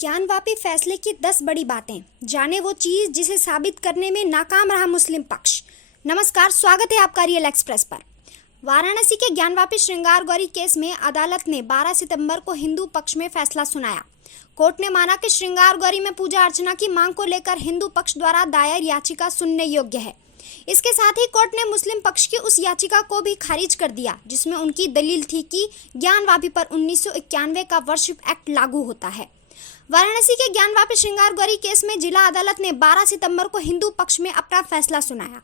ज्ञानवापी फैसले की 10 बड़ी बातें, जाने वो चीज जिसे साबित करने में नाकाम रहा मुस्लिम पक्ष। नमस्कार, स्वागत है आपका रियल एक्सप्रेस पर। वाराणसी के ज्ञानवापी श्रृंगार गौरी केस में अदालत ने 12 सितंबर को हिंदू पक्ष में फैसला सुनाया। कोर्ट ने माना कि श्रृंगार गौरी में पूजा अर्चना की मांग को लेकर हिंदू पक्ष द्वारा दायर याचिका सुनने योग्य है। इसके साथ ही कोर्ट ने मुस्लिम पक्ष की उस याचिका को भी खारिज कर दिया जिसमें उनकी दलील थी कि ज्ञानवापी पर 1991 का वर्शिप एक्ट लागू होता है। वाराणसी के ज्ञानवापी श्रृंगार गौरी केस में जिला अदालत ने 12 सितंबर को हिंदू पक्ष में अपना फैसला सुनाया।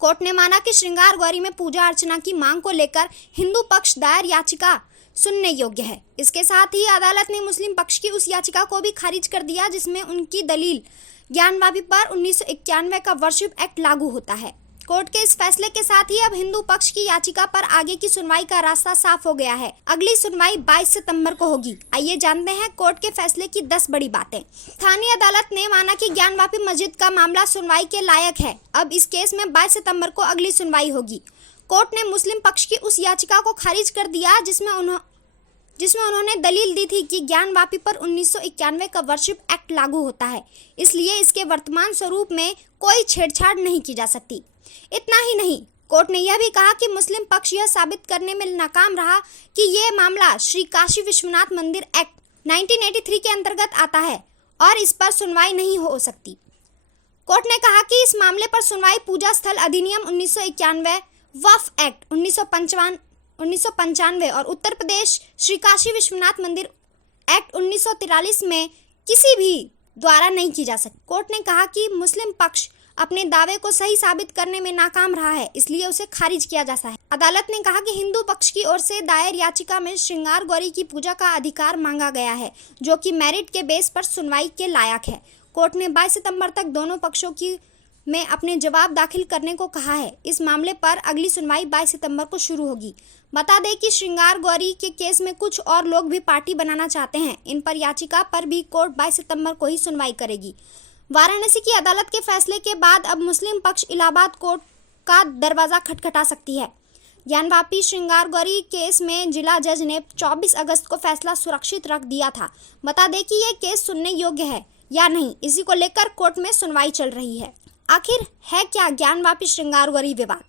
कोर्ट ने माना कि श्रृंगार गौरी में पूजा अर्चना की मांग को लेकर हिंदू पक्ष दायर याचिका सुनने योग्य है। इसके साथ ही अदालत ने मुस्लिम पक्ष की उस याचिका को भी खारिज कर दिया जिसमें उनकी दलील ज्ञानवापी पर 1991 का वर्शिप एक्ट लागू होता है। कोर्ट के इस फैसले के साथ ही अब हिंदू पक्ष की याचिका पर आगे की सुनवाई का रास्ता साफ हो गया है। अगली सुनवाई 22 सितंबर को होगी। आइए जानते हैं कोर्ट के फैसले की 10 बड़ी बातें। स्थानीय अदालत ने माना कि ज्ञानवापी मस्जिद का मामला सुनवाई के लायक है। अब इस केस में 22 सितंबर को अगली सुनवाई होगी। कोर्ट ने मुस्लिम पक्ष की उस याचिका को खारिज कर दिया जिसमें उन्होंने दलील दी थी कि ज्ञानवापी पर 1991 का वर्शिप एक्ट लागू होता है, इसलिए इसके वर्तमान स्वरूप में कोई छेड़छाड़ नहीं की जा सकती। इतना ही नहीं, कोर्ट ने यह भी कहा कि मुस्लिम पक्ष यह साबित करने में नाकाम रहा कि यह मामला श्री काशी विश्वनाथ मंदिर एक्ट 1983 के अंतर्गत आता है और इस पर सुनवाई नहीं हो सकती। कोर्ट ने कहा कि इस मामले पर सुनवाई पूजा स्थल अधिनियम 1991, वक्फ एक्ट 1995 और उत्तर प्रदेश श्री काशी विश्वनाथ मंदिर एक्ट 1943 में किसी भी द्वारा नहीं की जा सकती। कोर्ट ने कहा कि मुस्लिम पक्ष अपने दावे को सही साबित करने में नाकाम रहा है, इसलिए उसे खारिज किया जा सकता है। अदालत ने कहा कि हिंदू पक्ष की ओर से दायर याचिका में श्रृंगार गौरी की पूजा का अधिकार मांगा गया है, जो कि मेरिट के बेस पर सुनवाई के लायक है। कोर्ट ने 22 सितंबर तक दोनों पक्षों की में अपने जवाब दाखिल करने को कहा है। इस मामले पर अगली सुनवाई 22 सितंबर को शुरू होगी। बता दें कि श्रृंगार गौरी के केस में कुछ और लोग भी पार्टी बनाना चाहते हैं। इन पर याचिका पर भी कोर्ट 22 सितंबर को ही सुनवाई करेगी। वाराणसी की अदालत के फैसले के बाद अब मुस्लिम पक्ष इलाहाबाद कोर्ट का दरवाजा खटखटा सकती है। ज्ञानवापी श्रृंगार गौरी केस में जिला जज ने 24 अगस्त को फैसला सुरक्षित रख दिया था। बता दें कि यह केस सुनने योग्य है या नहीं, इसी को लेकर कोर्ट में सुनवाई चल रही है। आखिर है क्या ज्ञानवापी श्रृंगार गौरी विवाद?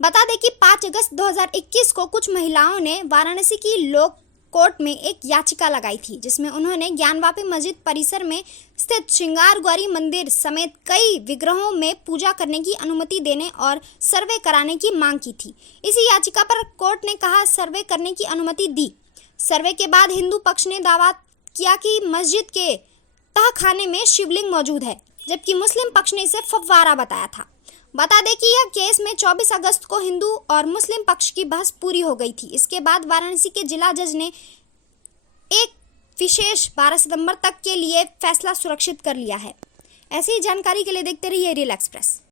बता दें कि 5 अगस्त 2021 को कुछ महिलाओं ने वाराणसी की लोक कोर्ट में एक याचिका लगाई थी जिसमें उन्होंने ज्ञानवापी मस्जिद परिसर में स्थित श्रृंगार गौरी मंदिर समेत कई विग्रहों में पूजा करने की अनुमति देने और सर्वे कराने की मांग की थी। इसी याचिका पर कोर्ट ने कहा सर्वे करने की अनुमति दी। सर्वे के बाद हिंदू पक्ष ने दावा किया कि मस्जिद के तहखाने में शिवलिंग मौजूद है, जबकि मुस्लिम पक्ष ने इसे फव्वारा बताया था। बता दें कि यह केस में 24 अगस्त को हिंदू और मुस्लिम पक्ष की बहस पूरी हो गई थी। इसके बाद वाराणसी के जिला जज ने एक विशेष 12 सितंबर तक के लिए फैसला सुरक्षित कर लिया है। ऐसी ही जानकारी के लिए देखते रहिए रियल एक्सप्रेस।